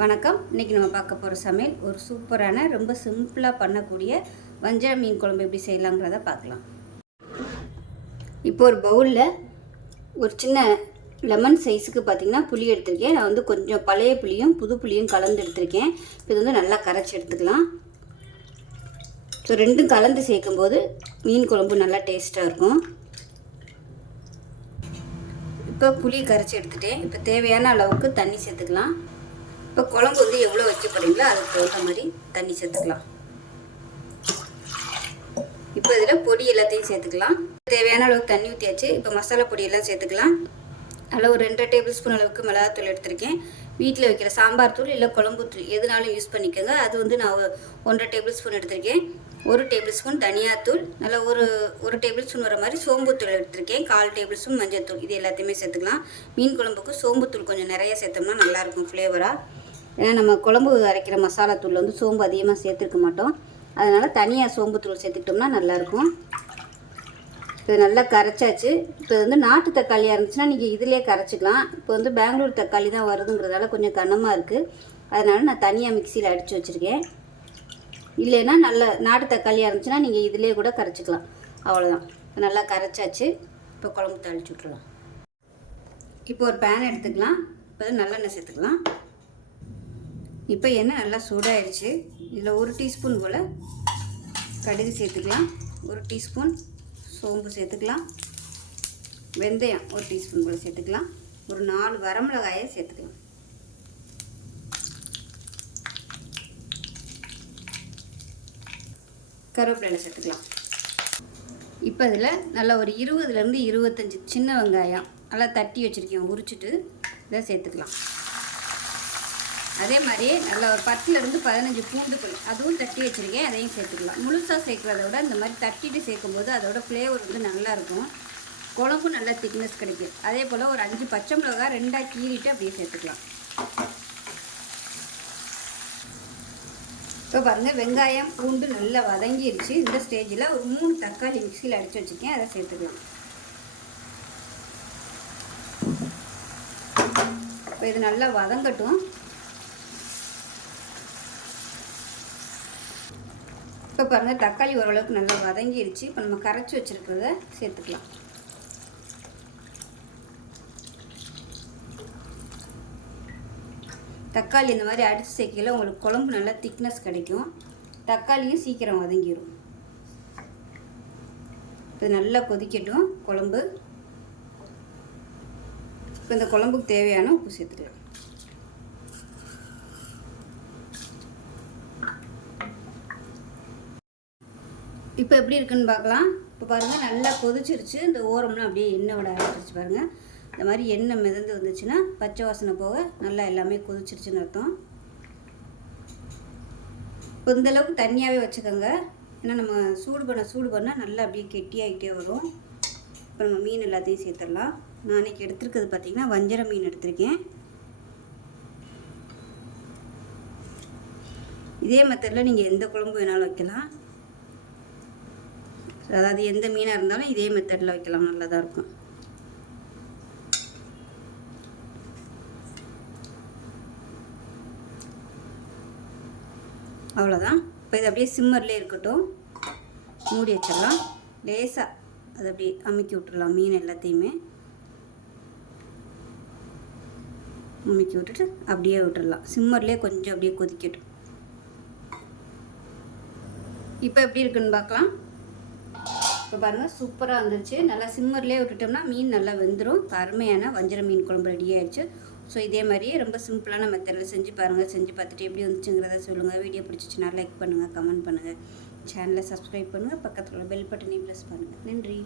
வணக்கம். இன்றைக்கி நம்ம பார்க்க போகிற சமையல் ஒரு சூப்பரான ரொம்ப சிம்பிளாக பண்ணக்கூடிய வஞ்சர மீன் குழம்பு எப்படி செய்யலாங்கிறத பார்க்கலாம். இப்போ ஒரு பவுலில் ஒரு சின்ன லெமன் சைஸுக்கு பார்த்தீங்கன்னா புளி எடுத்திருக்கேன். நான் வந்து கொஞ்சம் பழைய புளியும் புது புளியும் கலந்து எடுத்திருக்கேன். இப்போ இது வந்து நல்லா கரைச்சி எடுத்துக்கலாம். ஸோ ரெண்டும் கலந்து சேர்க்கும்போது மீன் குழம்பு நல்லா டேஸ்ட்டாக இருக்கும். இப்போ புளி கரைச்சி எடுத்துட்டேன். இப்போ தேவையான அளவுக்கு தண்ணி சேர்த்துக்கலாம். இப்போ குழம்பு வந்து எவ்வளோ வச்சு போகிறீங்களோ அதுக்கு தகுந்த மாதிரி தண்ணி சேர்த்துக்கலாம். இப்போ இதில் பொடி எல்லாத்தையும் சேர்த்துக்கலாம். தேவையான அளவுக்கு தண்ணி ஊற்றியாச்சு. இப்போ மசாலா பொடி எல்லாம் சேர்த்துக்கலாம். அதில் ஒரு ரெண்டரை டேபிள் ஸ்பூன் அளவுக்கு மிளகாத்தூள் எடுத்திருக்கேன். வீட்டில் வைக்கிற சாம்பார் தூள் இல்லை குழம்பு தூள் எதுனாலும் யூஸ் பண்ணிக்கோங்க. அது வந்து நான் ஒன்றரை டேபிள் ஸ்பூன் எடுத்திருக்கேன். ஒரு டேபிள் ஸ்பூன் தனியாத்தூள் நல்லா ஒரு ஒரு டேபிள் ஸ்பூன் வர மாதிரி சோம்புத்தூள் எடுத்திருக்கேன். கால் டேபிள் ஸ்பூன் மஞ்சள்தூள் இது எல்லாத்தையுமே சேர்த்துக்கலாம். மீன் குழம்புக்கு சோம்புத்தூள் கொஞ்சம் நிறைய சேர்த்தோம்னா நல்லாயிருக்கும் ஃப்ளேவராக ஏன்னா நம்ம குழம்பு அரைக்கிற மசாலா தூள் வந்து சோம்பு அதிகமாக சேர்த்துருக்க மாட்டோம். அதனால் தனியாக சோம்புத்தூள் சேர்த்துக்கிட்டோம்னா நல்லாயிருக்கும் இது நல்லா கரைச்சாச்சு. இப்போ வந்து நாட்டு தக்காளியாக இருந்துச்சுன்னா நீங்கள் இதிலே கரைச்சிக்கலாம். இப்போ வந்து பெங்களூர் தக்காளி தான் வருதுங்கிறதால கொஞ்சம் கனமாக இருக்குது அதனால் நான் தனியாக மிக்சியில் அடித்து வச்சுருக்கேன். இல்லைன்னா நல்ல நாட்டு தக்காளியாக இருந்துச்சுன்னா நீங்கள் இதிலே கூட கரைச்சிக்கலாம். அவ்வளோதான் இப்போ நல்லா கரைச்சாச்சு. இப்போ குழம்பு தழிச்சு விட்ருலாம் இப்போ ஒரு பேன் எடுத்துக்கலாம். இப்போ நல்லெண்ணெய் சேர்த்துக்கலாம். இப்போ எண்ணெய் நல்லா சூடாயிடுச்சு இதில் ஒரு டீஸ்பூன் போல் கடுகு சேர்த்துக்கலாம். ஒரு டீஸ்பூன் சோம்பு சேர்த்துக்கலாம். வெந்தயம் ஒரு டீஸ்பூன் போல் சேர்த்துக்கலாம். ஒரு நாலு வரமிளகாயை சேர்த்துக்கலாம். கருவேப்பிலை சேர்த்துக்கலாம். இப்போ இதில் நல்லா ஒரு இருபதுலேருந்து இருபத்தஞ்சி சின்ன வெங்காயம் நல்லா தட்டி வச்சுருக்கேன். உரிச்சிட்டு இதை சேர்த்துக்கலாம். அதே மாதிரி நல்லா ஒரு பத்துலேருந்து பதினஞ்சு பூண்டு பல் அதுவும் தட்டி வச்சுருக்கேன். அதையும் சேர்த்துக்கலாம். முழுசாக சேர்க்குறத விட இந்த மாதிரி தட்டிட்டு சேர்க்கும்போது அதோட ஃப்ளேவர் வந்து நல்லா இருக்கும். நல்லா திக்னஸ் கிடைக்கும். அதே போல் ஒரு அஞ்சு பச்சை மிளகாய் ரெண்டாக கீறிட்டு அப்படியே சேர்த்துக்கலாம். இப்போ பாருங்கள் வெங்காயம் பூண்டு நல்லா வதங்கிருச்சு. இந்த ஸ்டேஜில் ஒரு மூணு தக்காளி மிக்சியில் அடித்து வச்சுருக்கேன். அதை சேர்த்துக்கலாம். இப்போ இது நல்லா வதங்கட்டும். இப்போ பாருங்கள் தக்காளி ஓரளவுக்கு நல்லா வதங்கிடுச்சு இப்போ நம்ம கரைச்சி வச்சுருக்கிறத சேர்த்துக்கலாம். தக்காளி இந்த மாதிரி அடித்து சேர்க்கல உங்களுக்கு குழம்பு நல்லா திக்னஸ் கிடைக்கும். தக்காளியும் சீக்கிரம் வதங்கிடும் இது நல்லா கொதிக்கட்டும் குழம்பு. இப்போ இந்த குழம்புக்கு தேவையான உப்பு சேர்த்துக்கலாம். இப்போ எப்படி இருக்குன்னு பார்க்கலாம். இப்போ பாருங்கள் நல்லா கொதிச்சிருச்சு. இந்த ஓரம்லாம் அப்படியே எண்ணெய் விட ஆரம்பிச்சிருச்சு பாருங்கள் இந்த மாதிரி எண்ணெய் மிதந்து வந்துச்சுன்னா பச்சை வாசனை போக நல்லா எல்லாமே கொதிச்சிருச்சுன்னு அர்த்தம். இப்போ இந்தளவுக்கு தண்ணியாகவே வச்சுக்கோங்க. ஏன்னா நம்ம சூடு பண்ண சூடு பண்ணால் நல்லா அப்படியே கெட்டியாகிட்டே வரும். இப்போ நம்ம மீன் எல்லாத்தையும் சேர்த்துடலாம். நான் அன்றைக்கி எடுத்துருக்கிறது பார்த்திங்கன்னா வஞ்சர மீன் எடுத்திருக்கேன். இதே மெத்தடில் நீங்கள் எந்த குழம்பு வேணாலும் வைக்கலாம். அதாவது எந்த மீனாக இருந்தாலும் இதே மெத்தடில் வைக்கலாம். நல்லதாக இருக்கும். அவ்வளோதான் இப்போ இது அப்படியே சிம்மர்லேயே இருக்கட்டும். மூடி வச்சிடலாம். லேசாக அதை அப்படியே அமுக்கி விட்டுடலாம். மீன் எல்லாத்தையுமே. அமுக்கி விட்டுட்டு அப்படியே விட்டுடலாம். சிம்மர்லேயே கொஞ்சம் அப்படியே கொதிக்கட்டும். இப்போ எப்படி இருக்குன்னு பார்க்கலாம். இப்போ பாருங்கள் சூப்பராக வந்துருச்சு. நல்லா சிம்மர்லேயே விட்டுட்டோம்னா மீன் நல்லா வெந்துடும் அருமையான வஞ்சர மீன் குழம்பு ரெடி ஆயிடுச்சு. ஸோ இதே மாதிரியே ரொம்ப சிம்பிளான மெத்தடில் செஞ்சு பாருங்கள் செஞ்சு பார்த்துட்டு எப்படி வந்துச்சுங்கிறத சொல்லுங்கள் வீடியோ பிடிச்சிச்சுன்னா லைக் பண்ணுங்கள் கமெண்ட் பண்ணுங்கள் சேனலை சப்ஸ்கிரைப் பண்ணுங்கள் பக்கத்தில் உள்ள பெல் பட்டனையும் ப்ரெஸ் பண்ணுங்கள் நன்றி.